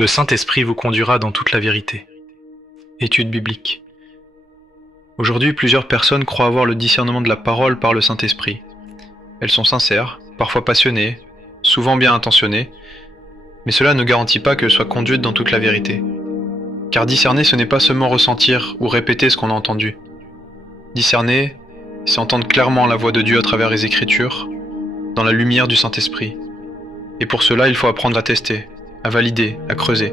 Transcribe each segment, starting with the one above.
Le Saint-Esprit vous conduira dans toute la vérité. Étude biblique. Aujourd'hui, plusieurs personnes croient avoir le discernement de la parole par le Saint-Esprit. Elles sont sincères, parfois passionnées, souvent bien intentionnées, mais cela ne garantit pas qu'elles soient conduites dans toute la vérité. Car discerner, ce n'est pas seulement ressentir ou répéter ce qu'on a entendu. Discerner, c'est entendre clairement la voix de Dieu à travers les Écritures, dans la lumière du Saint-Esprit. Et pour cela, il faut apprendre à tester, à valider, à creuser.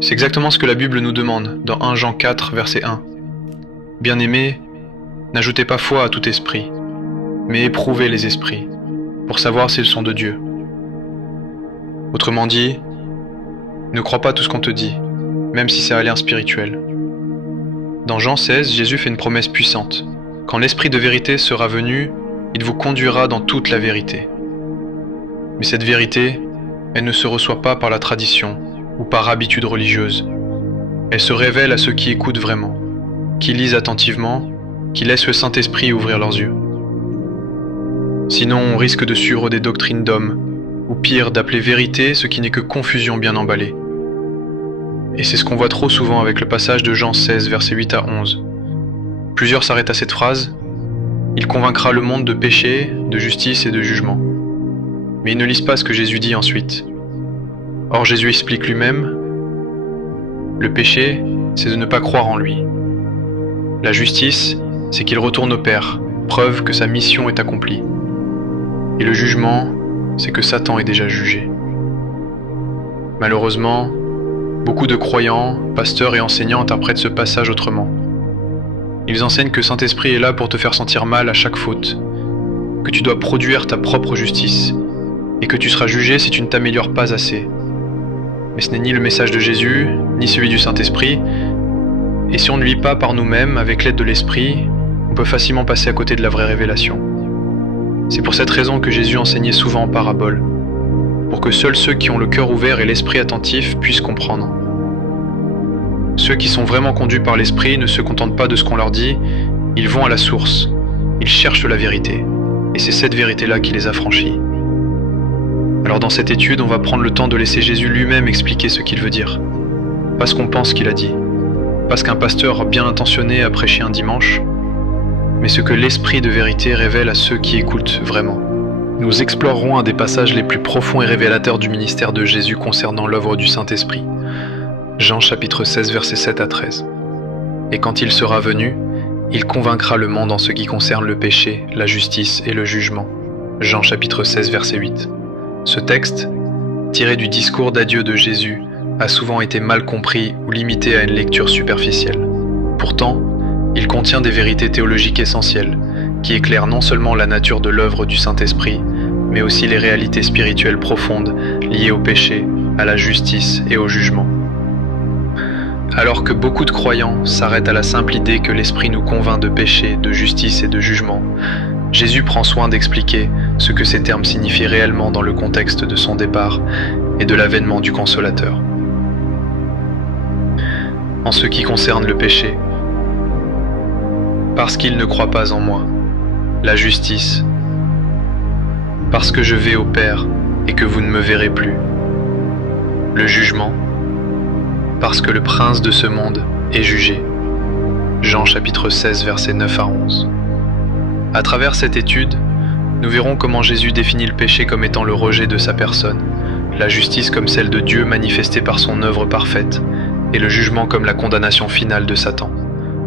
C'est exactement ce que la Bible nous demande dans 1 Jean 4, verset 1. Bien-aimés, n'ajoutez pas foi à tout esprit, mais éprouvez les esprits, pour savoir s'ils sont de Dieu. Autrement dit, ne crois pas tout ce qu'on te dit, même si ça a l'air spirituel. Dans Jean 16, Jésus fait une promesse puissante. Quand l'Esprit de vérité sera venu, il vous conduira dans toute la vérité. Mais cette vérité, elle ne se reçoit pas par la tradition ou par habitude religieuse. Elle se révèle à ceux qui écoutent vraiment, qui lisent attentivement, qui laissent le Saint-Esprit ouvrir leurs yeux. Sinon, on risque de suivre des doctrines d'hommes, ou pire, d'appeler vérité ce qui n'est que confusion bien emballée. Et c'est ce qu'on voit trop souvent avec le passage de Jean 16, versets 8 à 11. Plusieurs s'arrêtent à cette phrase. Il convaincra le monde de péché, de justice et de jugement. Mais ils ne lisent pas ce que Jésus dit ensuite. Or Jésus explique lui-même, le péché, c'est de ne pas croire en lui. La justice, c'est qu'il retourne au Père, preuve que sa mission est accomplie. Et le jugement, c'est que Satan est déjà jugé. Malheureusement, beaucoup de croyants, pasteurs et enseignants interprètent ce passage autrement. Ils enseignent que Saint-Esprit est là pour te faire sentir mal à chaque faute, que tu dois produire ta propre justice, et que tu seras jugé si tu ne t'améliores pas assez. Mais ce n'est ni le message de Jésus, ni celui du Saint-Esprit, et si on ne lit pas par nous-mêmes avec l'aide de l'Esprit, on peut facilement passer à côté de la vraie révélation. C'est pour cette raison que Jésus enseignait souvent en parabole, pour que seuls ceux qui ont le cœur ouvert et l'esprit attentif puissent comprendre. Ceux qui sont vraiment conduits par l'Esprit ne se contentent pas de ce qu'on leur dit, ils vont à la source, ils cherchent la vérité, et c'est cette vérité-là qui les affranchit. Alors dans cette étude, on va prendre le temps de laisser Jésus lui-même expliquer ce qu'il veut dire. Pas ce qu'on pense qu'il a dit, pas ce qu'un pasteur bien intentionné a prêché un dimanche, mais ce que l'Esprit de vérité révèle à ceux qui écoutent vraiment. Nous explorerons un des passages les plus profonds et révélateurs du ministère de Jésus concernant l'œuvre du Saint-Esprit. Jean chapitre 16, versets 7 à 13. Et quand il sera venu, il convaincra le monde en ce qui concerne le péché, la justice et le jugement. Jean chapitre 16, verset 8. Ce texte, tiré du discours d'adieu de Jésus, a souvent été mal compris ou limité à une lecture superficielle. Pourtant, il contient des vérités théologiques essentielles, qui éclairent non seulement la nature de l'œuvre du Saint-Esprit, mais aussi les réalités spirituelles profondes liées au péché, à la justice et au jugement. Alors que beaucoup de croyants s'arrêtent à la simple idée que l'Esprit nous convainc de péché, de justice et de jugement, Jésus prend soin d'expliquer ce que ces termes signifient réellement dans le contexte de son départ et de l'avènement du Consolateur. En ce qui concerne le péché, parce qu'il ne croit pas en moi, la justice, parce que je vais au Père et que vous ne me verrez plus, le jugement, parce que le prince de ce monde est jugé. Jean chapitre 16, versets 9 à 11. À travers cette étude, nous verrons comment Jésus définit le péché comme étant le rejet de sa personne, la justice comme celle de Dieu manifestée par son œuvre parfaite, et le jugement comme la condamnation finale de Satan.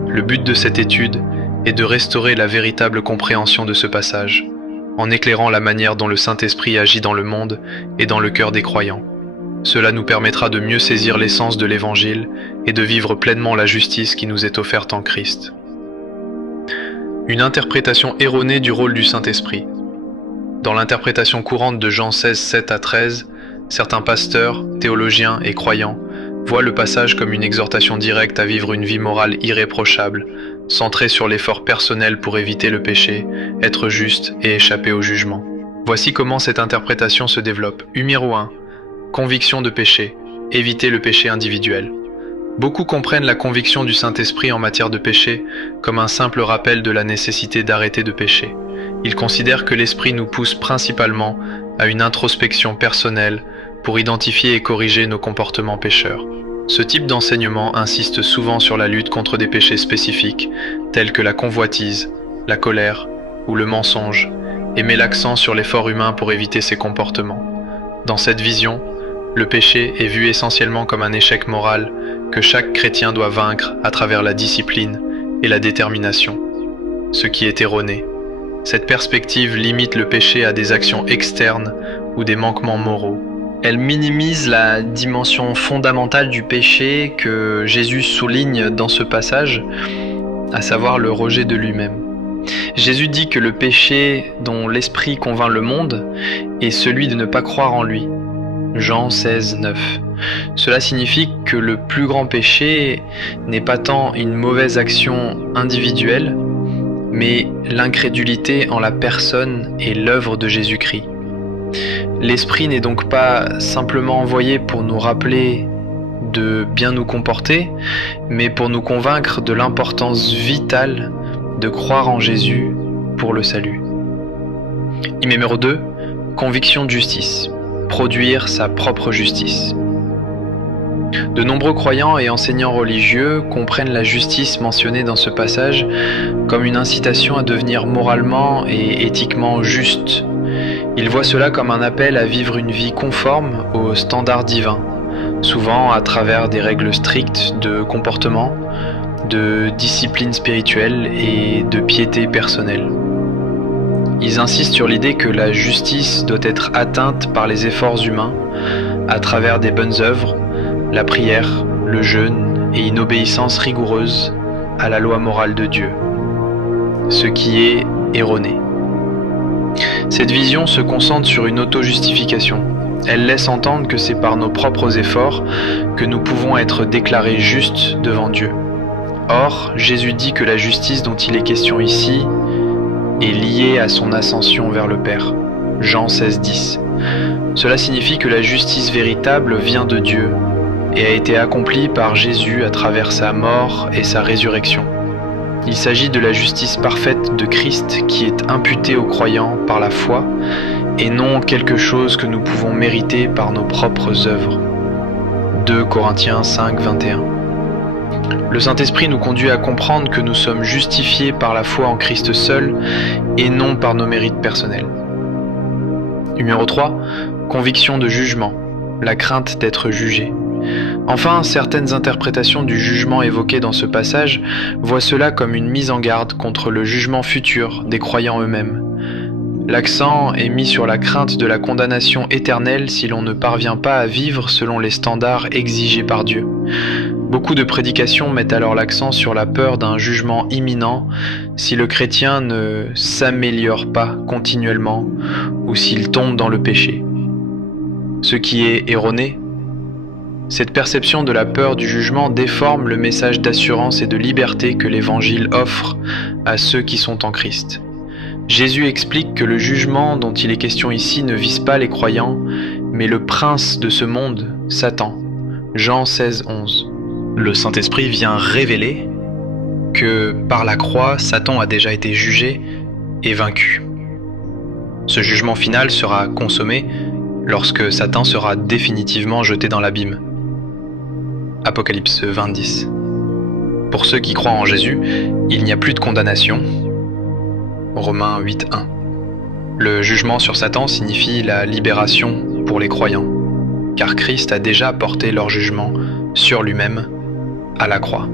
Le but de cette étude est de restaurer la véritable compréhension de ce passage, en éclairant la manière dont le Saint-Esprit agit dans le monde et dans le cœur des croyants. Cela nous permettra de mieux saisir l'essence de l'Évangile et de vivre pleinement la justice qui nous est offerte en Christ. Une interprétation erronée du rôle du Saint-Esprit. Dans l'interprétation courante de Jean 16, 7 à 13, certains pasteurs, théologiens et croyants voient le passage comme une exhortation directe à vivre une vie morale irréprochable, centrée sur l'effort personnel pour éviter le péché, être juste et échapper au jugement. Voici comment cette interprétation se développe. Numéro 1. Conviction de péché. Éviter le péché individuel. Beaucoup comprennent la conviction du Saint-Esprit en matière de péché comme un simple rappel de la nécessité d'arrêter de pécher. Ils considèrent que l'Esprit nous pousse principalement à une introspection personnelle pour identifier et corriger nos comportements pécheurs. Ce type d'enseignement insiste souvent sur la lutte contre des péchés spécifiques, tels que la convoitise, la colère ou le mensonge, et met l'accent sur l'effort humain pour éviter ces comportements. Dans cette vision, le péché est vu essentiellement comme un échec moral que chaque chrétien doit vaincre à travers la discipline et la détermination, ce qui est erroné. Cette perspective limite le péché à des actions externes ou des manquements moraux. Elle minimise la dimension fondamentale du péché que Jésus souligne dans ce passage, à savoir le rejet de lui-même. Jésus dit que le péché dont l'esprit convainc le monde est celui de ne pas croire en lui. Jean 16, 9. Cela signifie que le plus grand péché n'est pas tant une mauvaise action individuelle, mais l'incrédulité en la personne et l'œuvre de Jésus-Christ. L'Esprit n'est donc pas simplement envoyé pour nous rappeler de bien nous comporter, mais pour nous convaincre de l'importance vitale de croire en Jésus pour le salut. Numéro 2, conviction de justice. Produire sa propre justice. De nombreux croyants et enseignants religieux comprennent la justice mentionnée dans ce passage comme une incitation à devenir moralement et éthiquement juste. Ils voient cela comme un appel à vivre une vie conforme aux standards divins, souvent à travers des règles strictes de comportement, de discipline spirituelle et de piété personnelle. Ils insistent sur l'idée que la justice doit être atteinte par les efforts humains, à travers des bonnes œuvres, la prière, le jeûne et une obéissance rigoureuse à la loi morale de Dieu, ce qui est erroné. Cette vision se concentre sur une auto-justification. Elle laisse entendre que c'est par nos propres efforts que nous pouvons être déclarés justes devant Dieu. Or, Jésus dit que la justice dont il est question ici est liée à son ascension vers le Père. Jean 16, 10. Cela signifie que la justice véritable vient de Dieu et a été accomplie par Jésus à travers sa mort et sa résurrection. Il s'agit de la justice parfaite de Christ qui est imputée aux croyants par la foi et non quelque chose que nous pouvons mériter par nos propres œuvres. 2 Corinthiens 5, 21. Le Saint-Esprit nous conduit à comprendre que nous sommes justifiés par la foi en Christ seul et non par nos mérites personnels. Numéro 3, conviction de jugement, la crainte d'être jugé. Enfin, certaines interprétations du jugement évoqué dans ce passage voient cela comme une mise en garde contre le jugement futur des croyants eux-mêmes. L'accent est mis sur la crainte de la condamnation éternelle si l'on ne parvient pas à vivre selon les standards exigés par Dieu. Beaucoup de prédications mettent alors l'accent sur la peur d'un jugement imminent si le chrétien ne s'améliore pas continuellement ou s'il tombe dans le péché. Ce qui est erroné. Cette perception de la peur du jugement déforme le message d'assurance et de liberté que l'Évangile offre à ceux qui sont en Christ. Jésus explique que le jugement dont il est question ici ne vise pas les croyants, mais le prince de ce monde, Satan. Jean 16, 11. Le Saint-Esprit vient révéler que par la croix, Satan a déjà été jugé et vaincu. Ce jugement final sera consommé lorsque Satan sera définitivement jeté dans l'abîme. Apocalypse 20, 10. Pour ceux qui croient en Jésus, il n'y a plus de condamnation. Romains 8, 1. Le jugement sur Satan signifie la libération pour les croyants, car Christ a déjà porté leur jugement sur lui-même à la croix.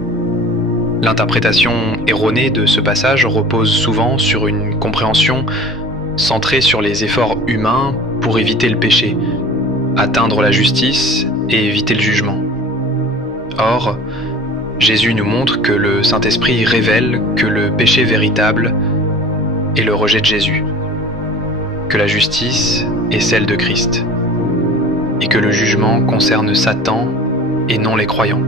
L'interprétation erronée de ce passage repose souvent sur une compréhension centrée sur les efforts humains pour éviter le péché, atteindre la justice et éviter le jugement. Or, Jésus nous montre que le Saint-Esprit révèle que le péché véritable est le rejet de Jésus, que la justice est celle de Christ, et que le jugement concerne Satan et non les croyants.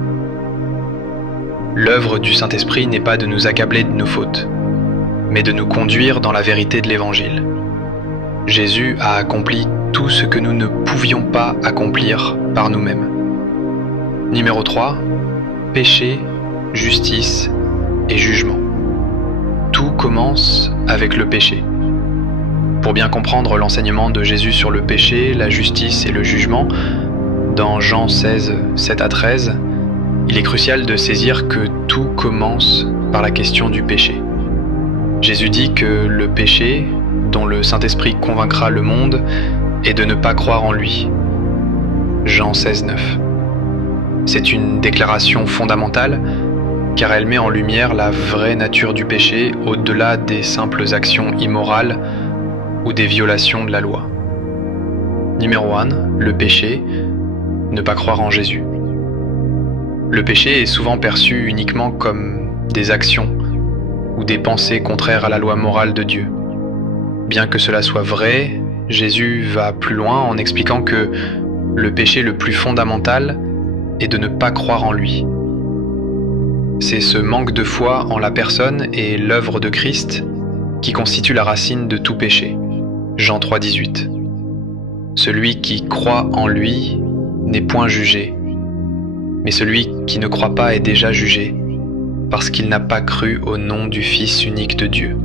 L'œuvre du Saint-Esprit n'est pas de nous accabler de nos fautes, mais de nous conduire dans la vérité de l'Évangile. Jésus a accompli tout ce que nous ne pouvions pas accomplir par nous-mêmes. Numéro 3, péché, justice et jugement. Tout commence avec le péché. Pour bien comprendre l'enseignement de Jésus sur le péché, la justice et le jugement, dans Jean 16, 7 à 13, il est crucial de saisir que tout commence par la question du péché. Jésus dit que le péché, dont le Saint-Esprit convaincra le monde, est de ne pas croire en lui. Jean 16, 9. C'est une déclaration fondamentale car elle met en lumière la vraie nature du péché au-delà des simples actions immorales ou des violations de la loi. Numéro 1, le péché, ne pas croire en Jésus. Le péché est souvent perçu uniquement comme des actions ou des pensées contraires à la loi morale de Dieu. Bien que cela soit vrai, Jésus va plus loin en expliquant que le péché le plus fondamental est de ne pas croire en lui. C'est ce manque de foi en la personne et l'œuvre de Christ qui constitue la racine de tout péché. Jean 3, 18. Celui qui croit en lui n'est point jugé, mais celui qui ne croit pas est déjà jugé, parce qu'il n'a pas cru au nom du Fils unique de Dieu.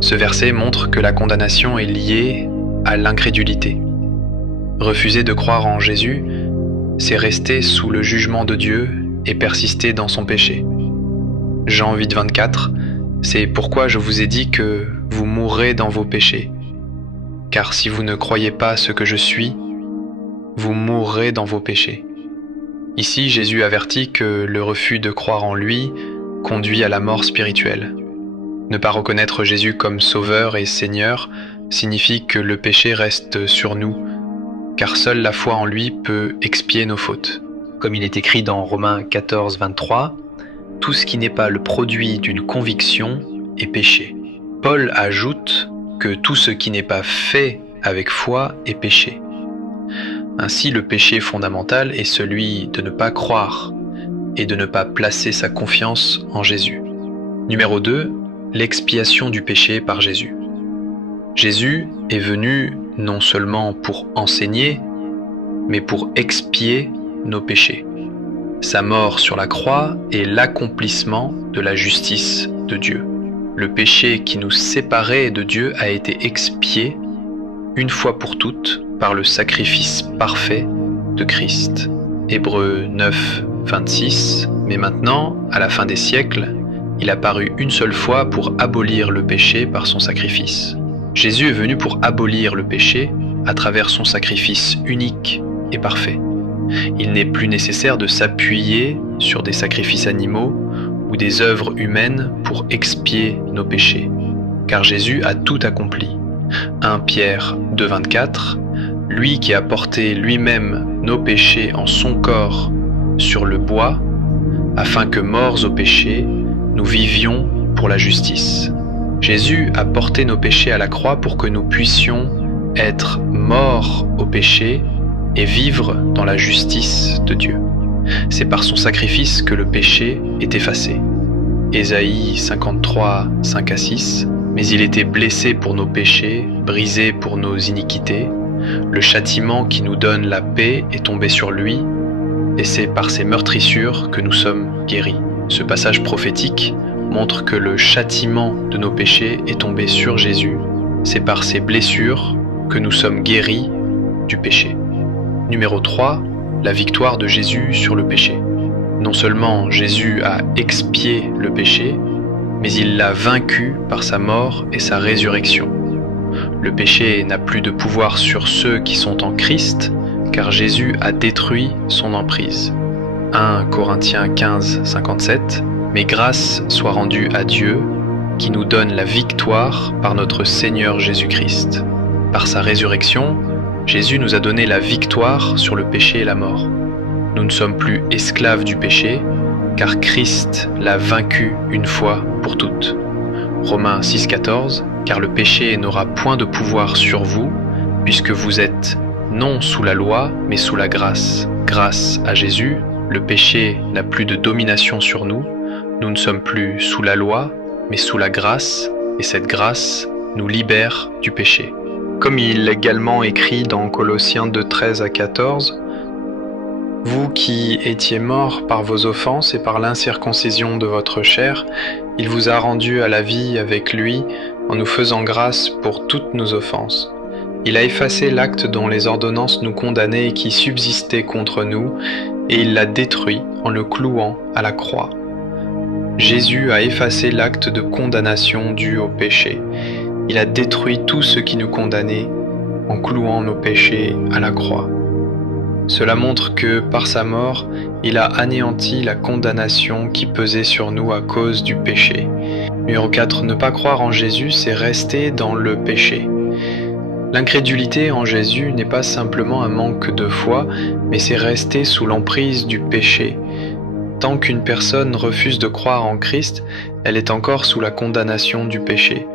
Ce verset montre que la condamnation est liée à l'incrédulité. Refuser de croire en Jésus, c'est rester sous le jugement de Dieu et persister dans son péché. Jean 8, 24, c'est pourquoi je vous ai dit que vous mourrez dans vos péchés. Car si vous ne croyez pas ce que je suis, vous mourrez dans vos péchés. Ici, Jésus avertit que le refus de croire en lui conduit à la mort spirituelle. Ne pas reconnaître Jésus comme Sauveur et Seigneur signifie que le péché reste sur nous, car seule la foi en lui peut expier nos fautes. Comme il est écrit dans Romains 14, 23, « Tout ce qui n'est pas le produit d'une conviction est péché ». Paul ajoute que tout ce qui n'est pas fait avec foi est péché. Ainsi, le péché fondamental est celui de ne pas croire et de ne pas placer sa confiance en Jésus. Numéro 2, l'expiation du péché par Jésus. Jésus est venu non seulement pour enseigner, mais pour expier nos péchés. Sa mort sur la croix est l'accomplissement de la justice de Dieu. Le péché qui nous séparait de Dieu a été expié une fois pour toutes par le sacrifice parfait de Christ. Hébreux 9, 26. Mais maintenant, à la fin des siècles, il a paru une seule fois pour abolir le péché par son sacrifice. Jésus est venu pour abolir le péché à travers son sacrifice unique et parfait. Il n'est plus nécessaire de s'appuyer sur des sacrifices animaux ou des œuvres humaines pour expier nos péchés, car Jésus a tout accompli. 1 Pierre 2, 24, lui qui a porté lui-même nos péchés en son corps sur le bois, afin que morts au péché, nous vivions pour la justice. Jésus a porté nos péchés à la croix pour que nous puissions être morts au péché et vivre dans la justice de Dieu. C'est par son sacrifice que le péché est effacé. Ésaïe 53, 5 à 6. Mais il était blessé pour nos péchés, brisé pour nos iniquités. Le châtiment qui nous donne la paix est tombé sur lui, et c'est par ses meurtrissures que nous sommes guéris. Ce passage prophétique montre que le châtiment de nos péchés est tombé sur Jésus. C'est par ses blessures que nous sommes guéris du péché. Numéro 3, la victoire de Jésus sur le péché. Non seulement Jésus a expié le péché, mais il l'a vaincu par sa mort et sa résurrection. Le péché n'a plus de pouvoir sur ceux qui sont en Christ, car Jésus a détruit son emprise. 1 Corinthiens 15, 57. Mais grâce soit rendue à Dieu, qui nous donne la victoire par notre Seigneur Jésus-Christ. Par sa résurrection, Jésus nous a donné la victoire sur le péché et la mort. Nous ne sommes plus esclaves du péché, car Christ l'a vaincu une fois pour toutes. Romains 6, 14. Car le péché n'aura point de pouvoir sur vous, puisque vous êtes non sous la loi, mais sous la grâce. Grâce à Jésus, le péché n'a plus de domination sur nous. Nous ne sommes plus sous la loi, mais sous la grâce, et cette grâce nous libère du péché. Comme il est également écrit dans Colossiens 2, 13 à 14, « Vous qui étiez morts par vos offenses et par l'incirconcision de votre chair, il vous a rendu à la vie avec lui, en nous faisant grâce pour toutes nos offenses. Il a effacé l'acte dont les ordonnances nous condamnaient et qui subsistait contre nous, et il l'a détruit en le clouant à la croix. Jésus a effacé l'acte de condamnation dû au péché. Il a détruit tout ce qui nous condamnait en clouant nos péchés à la croix. Cela montre que, par sa mort, il a anéanti la condamnation qui pesait sur nous à cause du péché. Numéro 4. Ne pas croire en Jésus, c'est rester dans le péché. L'incrédulité en Jésus n'est pas simplement un manque de foi, mais c'est rester sous l'emprise du péché. Tant qu'une personne refuse de croire en Christ, elle est encore sous la condamnation du péché.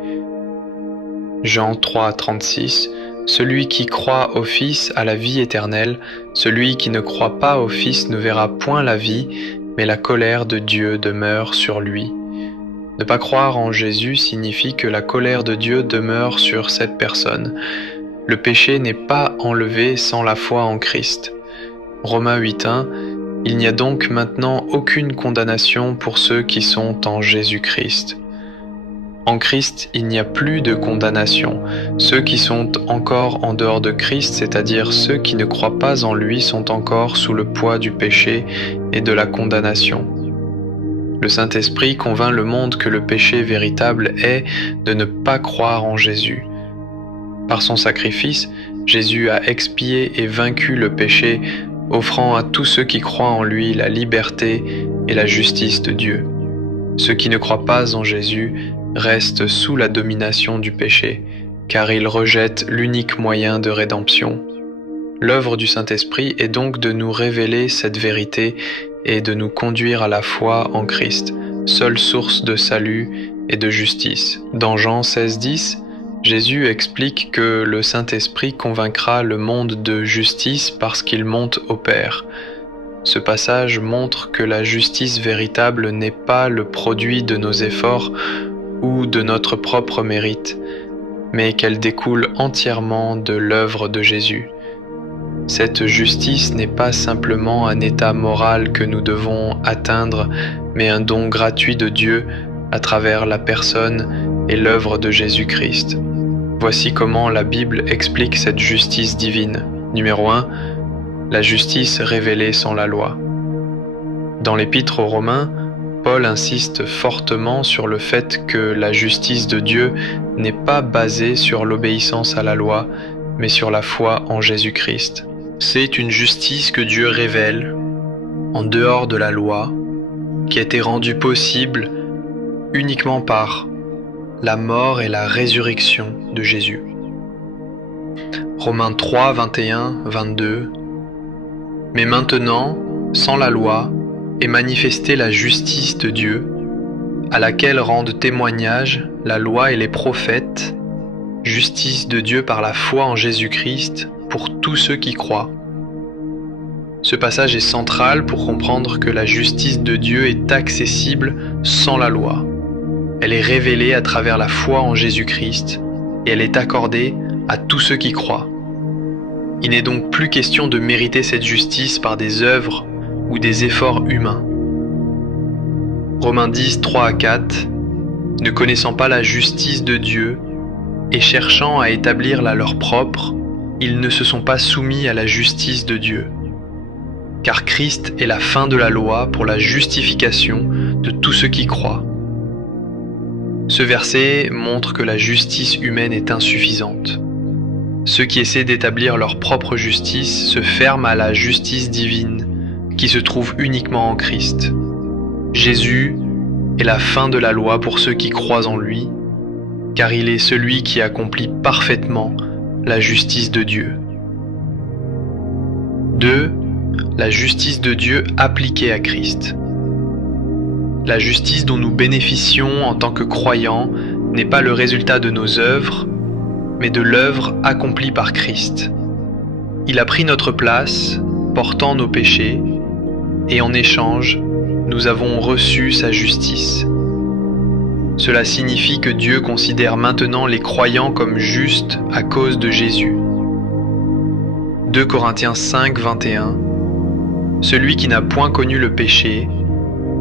Jean 3,36 Celui qui croit au Fils a la vie éternelle, celui qui ne croit pas au Fils ne verra point la vie, mais la colère de Dieu demeure sur lui. Ne pas croire en Jésus signifie que la colère de Dieu demeure sur cette personne. Le péché n'est pas enlevé sans la foi en Christ. Romains 8,1 Il n'y a donc maintenant aucune condamnation pour ceux qui sont en Jésus-Christ. En Christ, il n'y a plus de condamnation. Ceux qui sont encore en dehors de Christ, c'est-à-dire ceux qui ne croient pas en lui, sont encore sous le poids du péché et de la condamnation. Le Saint-Esprit convainc le monde que le péché véritable est de ne pas croire en Jésus. Par son sacrifice, Jésus a expié et vaincu le péché, offrant à tous ceux qui croient en lui la liberté et la justice de Dieu. Ceux qui ne croient pas en Jésus restent sous la domination du péché, car ils rejettent l'unique moyen de rédemption. L'œuvre du Saint-Esprit est donc de nous révéler cette vérité et de nous conduire à la foi en Christ, seule source de salut et de justice. Dans Jean 16,10, Jésus explique que le Saint-Esprit convaincra le monde de justice parce qu'il monte au Père. Ce passage montre que la justice véritable n'est pas le produit de nos efforts ou de notre propre mérite, mais qu'elle découle entièrement de l'œuvre de Jésus. Cette justice n'est pas simplement un état moral que nous devons atteindre, mais un don gratuit de Dieu à travers la personne et l'œuvre de Jésus-Christ. Voici comment la Bible explique cette justice divine. Numéro 1. La justice révélée sans la loi. Dans l'Épître aux Romains, Paul insiste fortement sur le fait que la justice de Dieu n'est pas basée sur l'obéissance à la loi, mais sur la foi en Jésus-Christ. C'est une justice que Dieu révèle, en dehors de la loi, qui a été rendue possible uniquement par la mort et la résurrection de Jésus. Romains 3, 21, 22. Mais maintenant, sans la loi, est manifestée la justice de Dieu, à laquelle rendent témoignage la loi et les prophètes, justice de Dieu par la foi en Jésus-Christ pour tous ceux qui croient. Ce passage est central pour comprendre que la justice de Dieu est accessible sans la loi. Elle est révélée à travers la foi en Jésus-Christ et elle est accordée à tous ceux qui croient. Il n'est donc plus question de mériter cette justice par des œuvres ou des efforts humains. Romains 10, 3 à 4. Ne connaissant pas la justice de Dieu et cherchant à établir la leur propre, ils ne se sont pas soumis à la justice de Dieu. Car Christ est la fin de la loi pour la justification de tous ceux qui croient. Ce verset montre que la justice humaine est insuffisante. Ceux qui essaient d'établir leur propre justice se ferment à la justice divine qui se trouve uniquement en Christ. Jésus est la fin de la loi pour ceux qui croient en lui, car il est celui qui accomplit parfaitement la justice de Dieu. 2. La justice de Dieu appliquée à Christ. La justice dont nous bénéficions en tant que croyants n'est pas le résultat de nos œuvres, mais de l'œuvre accomplie par Christ. Il a pris notre place, portant nos péchés, et en échange, nous avons reçu sa justice. Cela signifie que Dieu considère maintenant les croyants comme justes à cause de Jésus. 2 Corinthiens 5, 21. Celui qui n'a point connu le péché,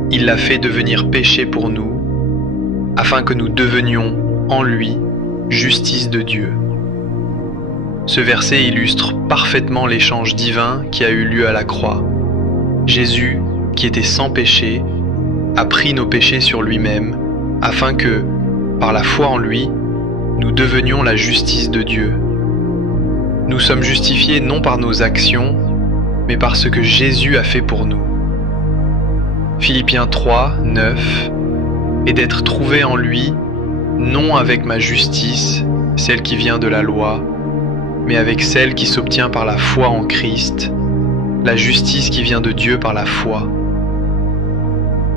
il l'a fait devenir péché pour nous, afin que nous devenions en lui justice de Dieu. Ce verset illustre parfaitement l'échange divin qui a eu lieu à la croix. Jésus, qui était sans péché, a pris nos péchés sur lui-même, afin que, par la foi en lui, nous devenions la justice de Dieu. Nous sommes justifiés non par nos actions, mais par ce que Jésus a fait pour nous. Philippiens 3, 9, et d'être trouvé en lui, non avec ma justice, celle qui vient de la loi, mais avec celle qui s'obtient par la foi en Christ, la justice qui vient de Dieu par la foi.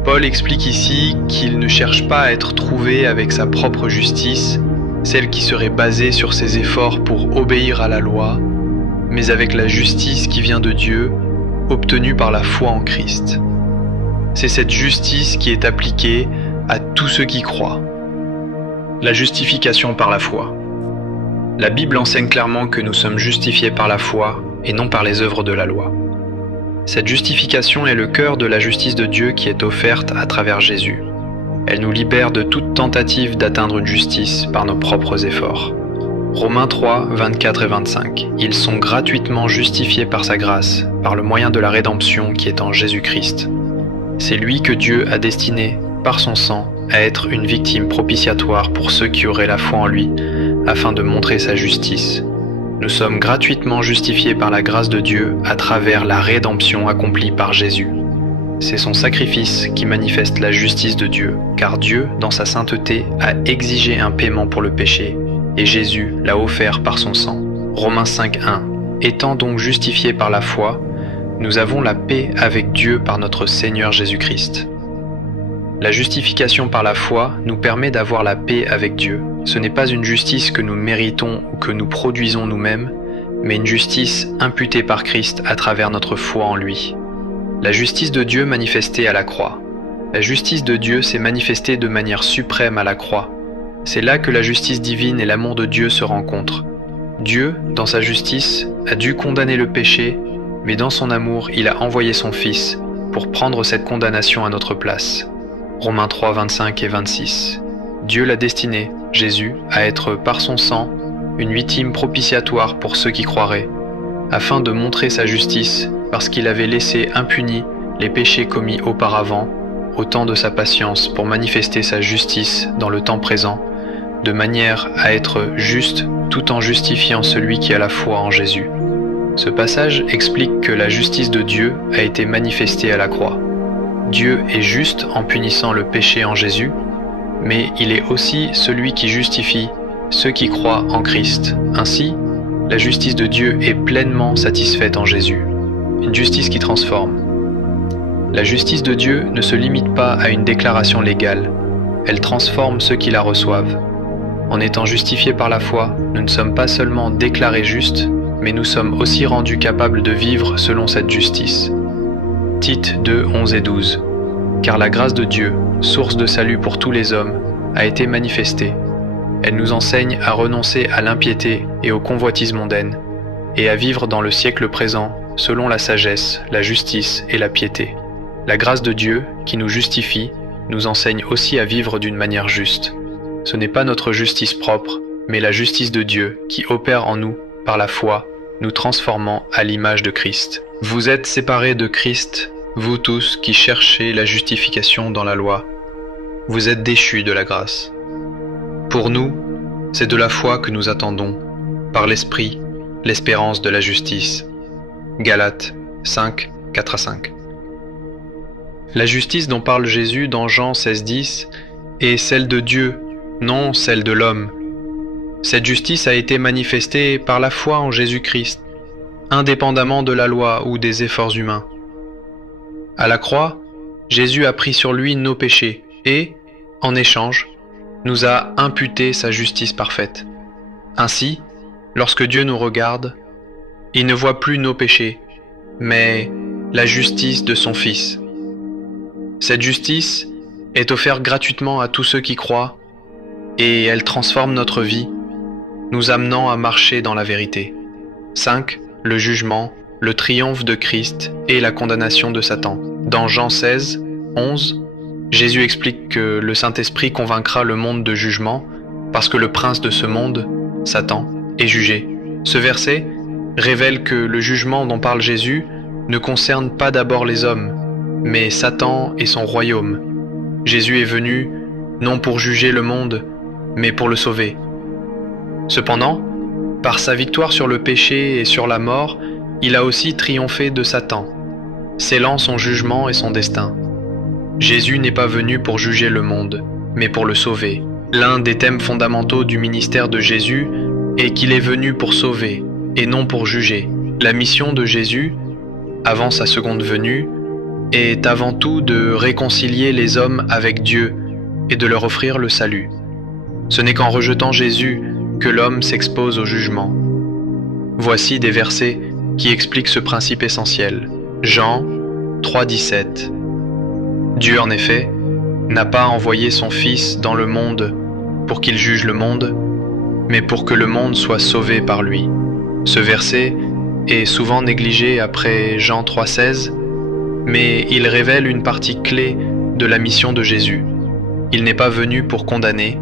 Paul explique ici qu'il ne cherche pas à être trouvé avec sa propre justice, celle qui serait basée sur ses efforts pour obéir à la loi, mais avec la justice qui vient de Dieu, obtenue par la foi en Christ. C'est cette justice qui est appliquée à tous ceux qui croient. La justification par la foi. La Bible enseigne clairement que nous sommes justifiés par la foi et non par les œuvres de la loi. Cette justification est le cœur de la justice de Dieu qui est offerte à travers Jésus. Elle nous libère de toute tentative d'atteindre une justice par nos propres efforts. Romains 3, 24 et 25. Ils sont gratuitement justifiés par sa grâce, par le moyen de la rédemption qui est en Jésus-Christ. C'est lui que Dieu a destiné, par son sang, à être une victime propitiatoire pour ceux qui auraient la foi en lui, afin de montrer sa justice. Nous sommes gratuitement justifiés par la grâce de Dieu à travers la rédemption accomplie par Jésus. C'est son sacrifice qui manifeste la justice de Dieu, car Dieu, dans sa sainteté, a exigé un paiement pour le péché, et Jésus l'a offert par son sang. Romains 5, 1. Étant donc justifiés par la foi, nous avons la paix avec Dieu par notre Seigneur Jésus-Christ. La justification par la foi nous permet d'avoir la paix avec Dieu. Ce n'est pas une justice que nous méritons ou que nous produisons nous-mêmes, mais une justice imputée par Christ à travers notre foi en lui. La justice de Dieu manifestée à la croix. La justice de Dieu s'est manifestée de manière suprême à la croix. C'est là que la justice divine et l'amour de Dieu se rencontrent. Dieu, dans sa justice, a dû condamner le péché, mais dans son amour, il a envoyé son Fils pour prendre cette condamnation à notre place. Romains 3, 25 et 26. Dieu l'a destiné, Jésus, à être par son sang une victime propitiatoire pour ceux qui croiraient, afin de montrer sa justice parce qu'il avait laissé impunis les péchés commis auparavant au temps de sa patience pour manifester sa justice dans le temps présent, de manière à être juste tout en justifiant celui qui a la foi en Jésus. Ce passage explique que la justice de Dieu a été manifestée à la croix. Dieu est juste en punissant le péché en Jésus, mais il est aussi celui qui justifie ceux qui croient en Christ. Ainsi, la justice de Dieu est pleinement satisfaite en Jésus, une justice qui transforme. La justice de Dieu ne se limite pas à une déclaration légale, elle transforme ceux qui la reçoivent. En étant justifiés par la foi, nous ne sommes pas seulement déclarés justes, mais nous sommes aussi rendus capables de vivre selon cette justice. Tite 2, 11 et 12. Car la grâce de Dieu, source de salut pour tous les hommes, a été manifestée. Elle nous enseigne à renoncer à l'impiété et aux convoitises mondaines, et à vivre dans le siècle présent selon la sagesse, la justice et la piété. La grâce de Dieu, qui nous justifie, nous enseigne aussi à vivre d'une manière juste. Ce n'est pas notre justice propre, mais la justice de Dieu qui opère en nous par la foi, nous transformant à l'image de Christ. Vous êtes séparés de Christ, vous tous qui cherchez la justification dans la loi. Vous êtes déchus de la grâce. Pour nous, c'est de la foi que nous attendons, par l'Esprit, l'espérance de la justice. Galates 5, 4 à 5. La justice dont parle Jésus dans Jean 16, 10 est celle de Dieu, non celle de l'homme. Cette justice a été manifestée par la foi en Jésus-Christ, indépendamment de la loi ou des efforts humains. À la croix, Jésus a pris sur lui nos péchés et, en échange, nous a imputé sa justice parfaite. Ainsi, lorsque Dieu nous regarde, il ne voit plus nos péchés, mais la justice de son Fils. Cette justice est offerte gratuitement à tous ceux qui croient et elle transforme notre vie, nous amenant à marcher dans la vérité. 5. Le jugement, le triomphe de Christ et la condamnation de Satan. Dans Jean 16, 11, Jésus explique que le Saint-Esprit convaincra le monde de jugement parce que le prince de ce monde, Satan, est jugé. Ce verset révèle que le jugement dont parle Jésus ne concerne pas d'abord les hommes, mais Satan et son royaume. Jésus est venu non pour juger le monde, mais pour le sauver. Cependant, par sa victoire sur le péché et sur la mort, il a aussi triomphé de Satan, scellant son jugement et son destin. Jésus n'est pas venu pour juger le monde, mais pour le sauver. L'un des thèmes fondamentaux du ministère de Jésus est qu'il est venu pour sauver et non pour juger. La mission de Jésus, avant sa seconde venue, est avant tout de réconcilier les hommes avec Dieu et de leur offrir le salut. Ce n'est qu'en rejetant Jésus que l'homme s'expose au jugement. Voici des versets qui expliquent ce principe essentiel. Jean 3,17. Dieu, en effet, n'a pas envoyé son Fils dans le monde pour qu'il juge le monde, mais pour que le monde soit sauvé par lui. Ce verset est souvent négligé après Jean 3,16, mais il révèle une partie clé de la mission de Jésus. Il n'est pas venu pour condamner,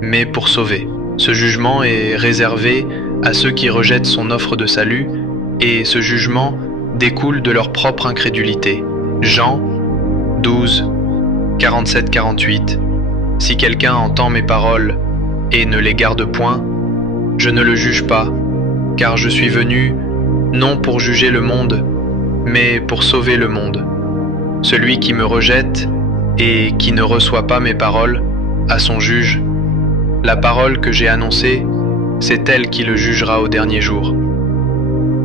mais pour sauver. Ce jugement est réservé à ceux qui rejettent son offre de salut, et ce jugement découle de leur propre incrédulité. Jean 12, 47-48. Si quelqu'un entend mes paroles et ne les garde point, je ne le juge pas, car je suis venu non pour juger le monde, mais pour sauver le monde. Celui qui me rejette et qui ne reçoit pas mes paroles a son juge. La parole que j'ai annoncée, c'est elle qui le jugera au dernier jour.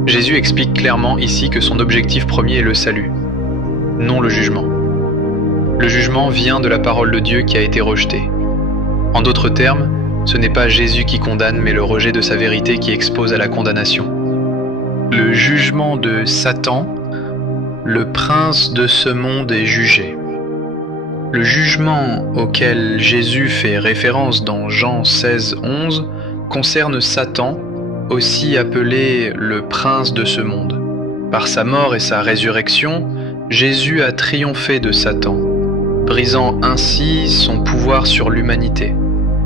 Jésus explique clairement ici que son objectif premier est le salut, non le jugement. Le jugement vient de la parole de Dieu qui a été rejetée. En d'autres termes, ce n'est pas Jésus qui condamne, mais le rejet de sa vérité qui expose à la condamnation. Le jugement de Satan, le prince de ce monde est jugé. Le jugement auquel Jésus fait référence dans Jean 16:11 concerne Satan, aussi appelé le prince de ce monde. Par sa mort et sa résurrection, Jésus a triomphé de Satan, brisant ainsi son pouvoir sur l'humanité.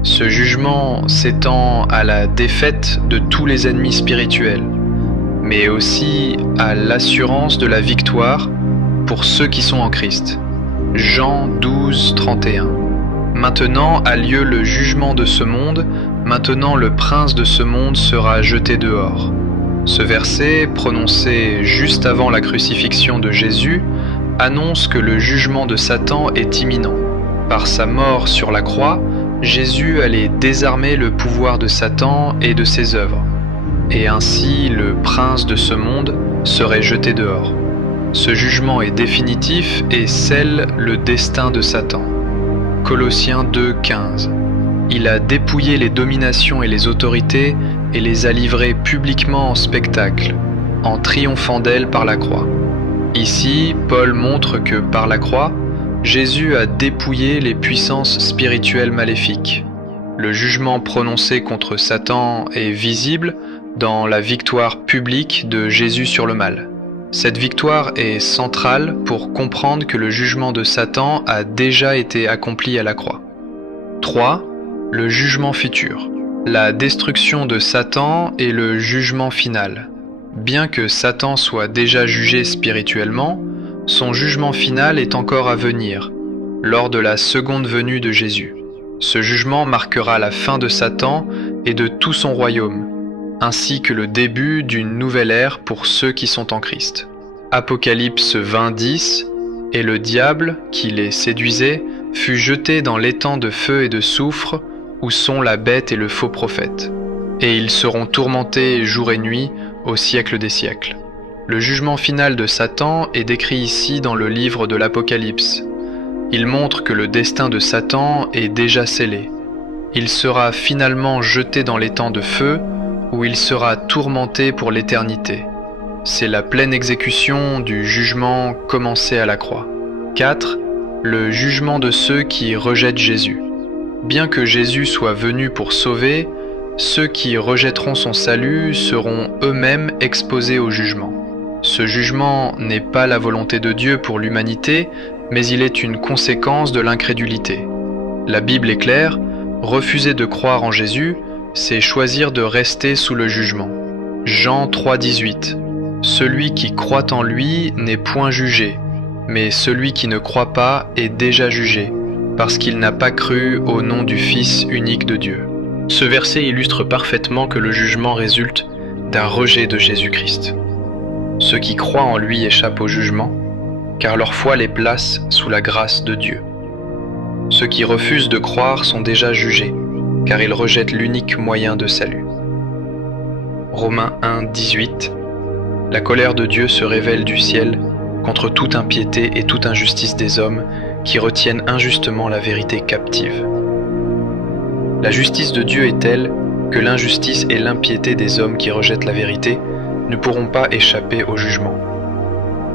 Ce jugement s'étend à la défaite de tous les ennemis spirituels, mais aussi à l'assurance de la victoire pour ceux qui sont en Christ. Jean 12:31. Maintenant a lieu le jugement de ce monde, maintenant le prince de ce monde sera jeté dehors. Ce verset, prononcé juste avant la crucifixion de Jésus, annonce que le jugement de Satan est imminent. Par sa mort sur la croix, Jésus allait désarmer le pouvoir de Satan et de ses œuvres, et ainsi le prince de ce monde serait jeté dehors. Ce jugement est définitif et scelle le destin de Satan. Colossiens 2:15. Il a dépouillé les dominations et les autorités et les a livrées publiquement en spectacle, en triomphant d'elles par la croix. Ici, Paul montre que par la croix, Jésus a dépouillé les puissances spirituelles maléfiques. Le jugement prononcé contre Satan est visible dans la victoire publique de Jésus sur le mal. Cette victoire est centrale pour comprendre que le jugement de Satan a déjà été accompli à la croix. 3. Le jugement futur. La destruction de Satan est le jugement final. Bien que Satan soit déjà jugé spirituellement, son jugement final est encore à venir, lors de la seconde venue de Jésus. Ce jugement marquera la fin de Satan et de tout son royaume, ainsi que le début d'une nouvelle ère pour ceux qui sont en Christ. Apocalypse 20:10. Et le diable, qui les séduisait, fut jeté dans l'étang de feu et de soufre, où sont la bête et le faux prophète. Et ils seront tourmentés jour et nuit au siècle des siècles. Le jugement final de Satan est décrit ici dans le livre de l'Apocalypse. Il montre que le destin de Satan est déjà scellé. Il sera finalement jeté dans l'étang de feu, où il sera tourmenté pour l'éternité. C'est la pleine exécution du jugement commencé à la croix. 4. Le jugement de ceux qui rejettent Jésus. Bien que Jésus soit venu pour sauver, ceux qui rejetteront son salut seront eux-mêmes exposés au jugement. Ce jugement n'est pas la volonté de Dieu pour l'humanité, mais il est une conséquence de l'incrédulité. La Bible est claire, Refuser de croire en Jésus, c'est choisir de rester sous le jugement. Jean 3,18. Celui qui croit en lui n'est point jugé, mais celui qui ne croit pas est déjà jugé, parce qu'il n'a pas cru au nom du Fils unique de Dieu. Ce verset illustre parfaitement que le jugement résulte d'un rejet de Jésus-Christ. Ceux qui croient en lui échappent au jugement, car leur foi les place sous la grâce de Dieu. Ceux qui refusent de croire sont déjà jugés, car ils rejettent l'unique moyen de salut. Romains 1,18. La colère de Dieu se révèle du ciel contre toute impiété et toute injustice des hommes qui retiennent injustement la vérité captive. La justice de Dieu est telle que l'injustice et l'impiété des hommes qui rejettent la vérité ne pourront pas échapper au jugement.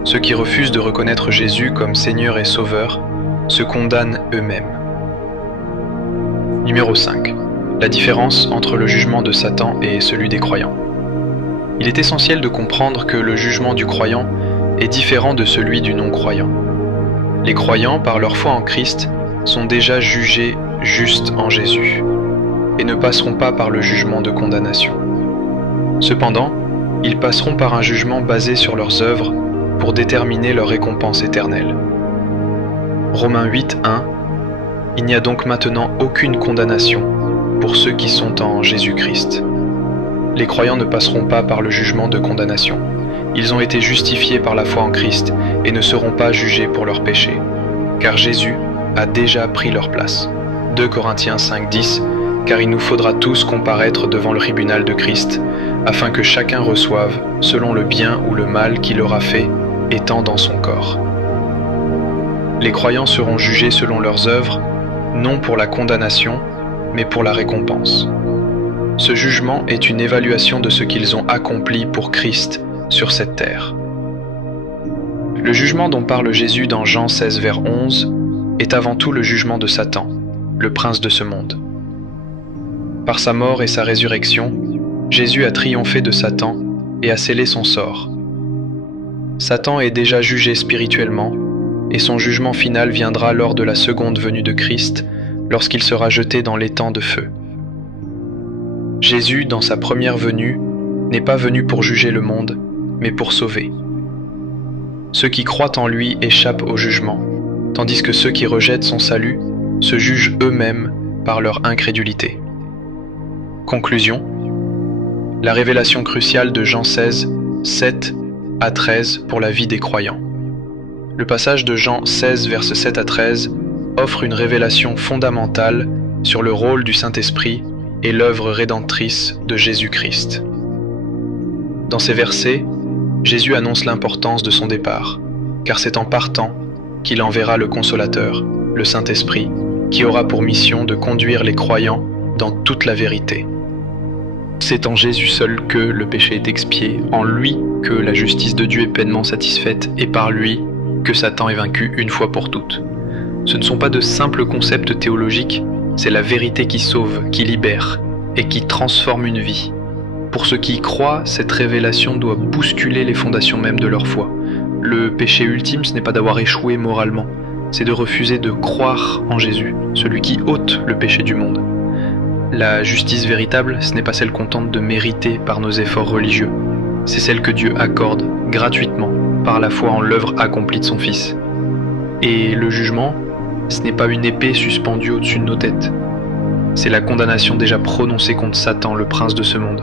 Ceux qui refusent de reconnaître Jésus comme Seigneur et Sauveur se condamnent eux-mêmes. Numéro 5. La différence entre le jugement de Satan et celui des croyants. Il est essentiel de comprendre que le jugement du croyant est différent de celui du non-croyant. Les croyants, par leur foi en Christ, sont déjà jugés justes en Jésus et ne passeront pas par le jugement de condamnation. Cependant, ils passeront par un jugement basé sur leurs œuvres pour déterminer leur récompense éternelle. Romains 8,1. Il n'y a donc maintenant aucune condamnation pour ceux qui sont en Jésus-Christ. Les croyants ne passeront pas par le jugement de condamnation. Ils ont été justifiés par la foi en Christ et ne seront pas jugés pour leurs péchés, car Jésus a déjà pris leur place. 2 Corinthiens 5,10. Car il nous faudra tous comparaître devant le tribunal de Christ, afin que chacun reçoive selon le bien ou le mal qu'il aura fait, étant dans son corps. Les croyants seront jugés selon leurs œuvres, non pour la condamnation, mais pour la récompense. Ce jugement est une évaluation de ce qu'ils ont accompli pour Christ sur cette terre. Le jugement dont parle Jésus dans Jean 16, vers 11, est avant tout le jugement de Satan, le prince de ce monde. Par sa mort et sa résurrection, Jésus a triomphé de Satan et a scellé son sort. Satan est déjà jugé spirituellement, et son jugement final viendra lors de la seconde venue de Christ, lorsqu'il sera jeté dans l'étang de feu. Jésus, dans sa première venue, n'est pas venu pour juger le monde, mais pour sauver. Ceux qui croient en lui échappent au jugement, tandis que ceux qui rejettent son salut se jugent eux-mêmes par leur incrédulité. Conclusion. La révélation cruciale de Jean 16, 7 à 13 pour la vie des croyants. Le passage de Jean 16, versets 7 à 13 offre une révélation fondamentale sur le rôle du Saint-Esprit et l'œuvre rédemptrice de Jésus-Christ. Dans ces versets, Jésus annonce l'importance de son départ, car c'est en partant qu'il enverra le Consolateur, le Saint-Esprit, qui aura pour mission de conduire les croyants dans toute la vérité. C'est en Jésus seul que le péché est expié, en lui que la justice de Dieu est pleinement satisfaite et par lui que Satan est vaincu une fois pour toutes. Ce ne sont pas de simples concepts théologiques, c'est la vérité qui sauve, qui libère et qui transforme une vie. Pour ceux qui y croient, cette révélation doit bousculer les fondations même de leur foi. Le péché ultime, ce n'est pas d'avoir échoué moralement, c'est de refuser de croire en Jésus, celui qui ôte le péché du monde. La justice véritable, ce n'est pas celle qu'on tente de mériter par nos efforts religieux. C'est celle que Dieu accorde gratuitement par la foi en l'œuvre accomplie de son Fils. Et le jugement, ce n'est pas une épée suspendue au-dessus de nos têtes. C'est la condamnation déjà prononcée contre Satan, le prince de ce monde.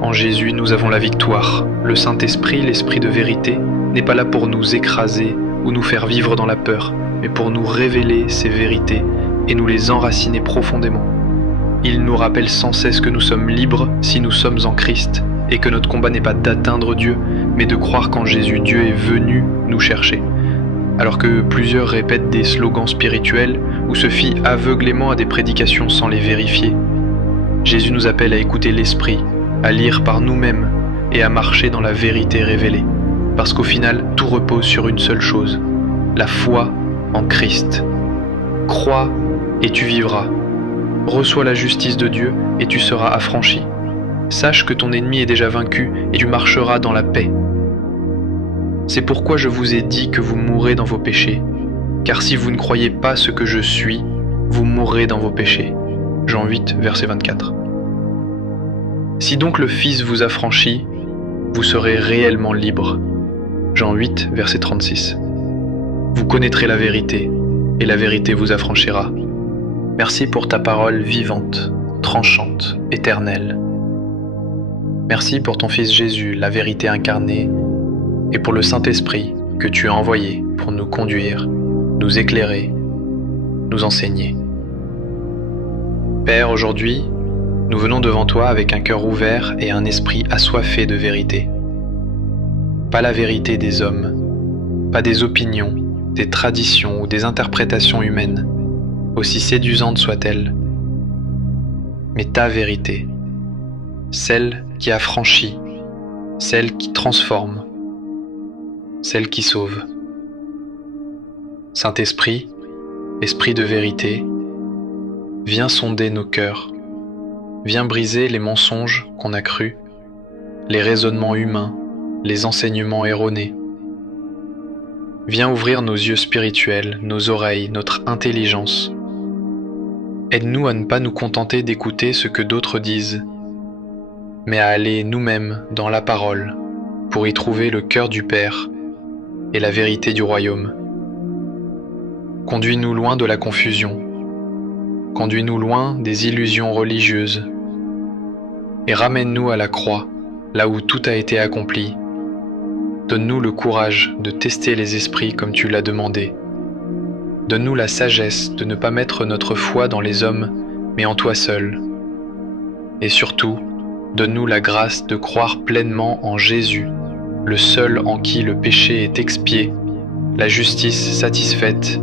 En Jésus, nous avons la victoire. Le Saint-Esprit, l'Esprit de vérité, n'est pas là pour nous écraser ou nous faire vivre dans la peur, mais pour nous révéler ces vérités et nous les enraciner profondément. Il nous rappelle sans cesse que nous sommes libres si nous sommes en Christ et que notre combat n'est pas d'atteindre Dieu, mais de croire qu'en Jésus, Dieu est venu nous chercher. Alors que plusieurs répètent des slogans spirituels ou se fient aveuglément à des prédications sans les vérifier, Jésus nous appelle à écouter l'Esprit, à lire par nous-mêmes et à marcher dans la vérité révélée. Parce qu'au final, tout repose sur une seule chose, la foi en Christ. Crois et tu vivras. Reçois la justice de Dieu et tu seras affranchi. Sache que ton ennemi est déjà vaincu et tu marcheras dans la paix. C'est pourquoi je vous ai dit que vous mourrez dans vos péchés, car si vous ne croyez pas ce que je suis, vous mourrez dans vos péchés. Jean 8, verset 24. Si donc le Fils vous affranchit, vous serez réellement libre. Jean 8, verset 36. Vous connaîtrez la vérité, et la vérité vous affranchira. Merci pour ta parole vivante, tranchante, éternelle. Merci pour ton Fils Jésus, la vérité incarnée, et pour le Saint-Esprit que tu as envoyé pour nous conduire, nous éclairer, nous enseigner. Père, aujourd'hui, nous venons devant toi avec un cœur ouvert et un esprit assoiffé de vérité. Pas la vérité des hommes, pas des opinions, des traditions ou des interprétations humaines, aussi séduisantes soient-elles, mais ta vérité, celle qui affranchit, celle qui transforme, celle qui sauve. Saint-Esprit, Esprit de vérité, viens sonder nos cœurs, viens briser les mensonges qu'on a crus, les raisonnements humains, les enseignements erronés. Viens ouvrir nos yeux spirituels, nos oreilles, notre intelligence. Aide-nous à ne pas nous contenter d'écouter ce que d'autres disent, mais à aller nous-mêmes dans la parole pour y trouver le cœur du Père et la vérité du royaume. Conduis-nous loin de la confusion, conduis-nous loin des illusions religieuses et ramène-nous à la croix, là où tout a été accompli. Donne-nous le courage de tester les esprits comme tu l'as demandé. Donne-nous la sagesse de ne pas mettre notre foi dans les hommes, mais en toi seul. Et surtout, donne-nous la grâce de croire pleinement en Jésus, le seul en qui le péché est expié, la justice satisfaite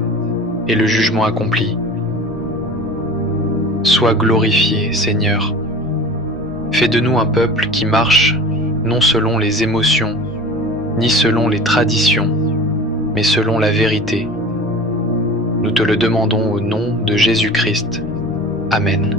et le jugement accompli. Sois glorifié, Seigneur. Fais de nous un peuple qui marche non selon les émotions, ni selon les traditions, mais selon la vérité. Nous te le demandons au nom de Jésus-Christ. Amen.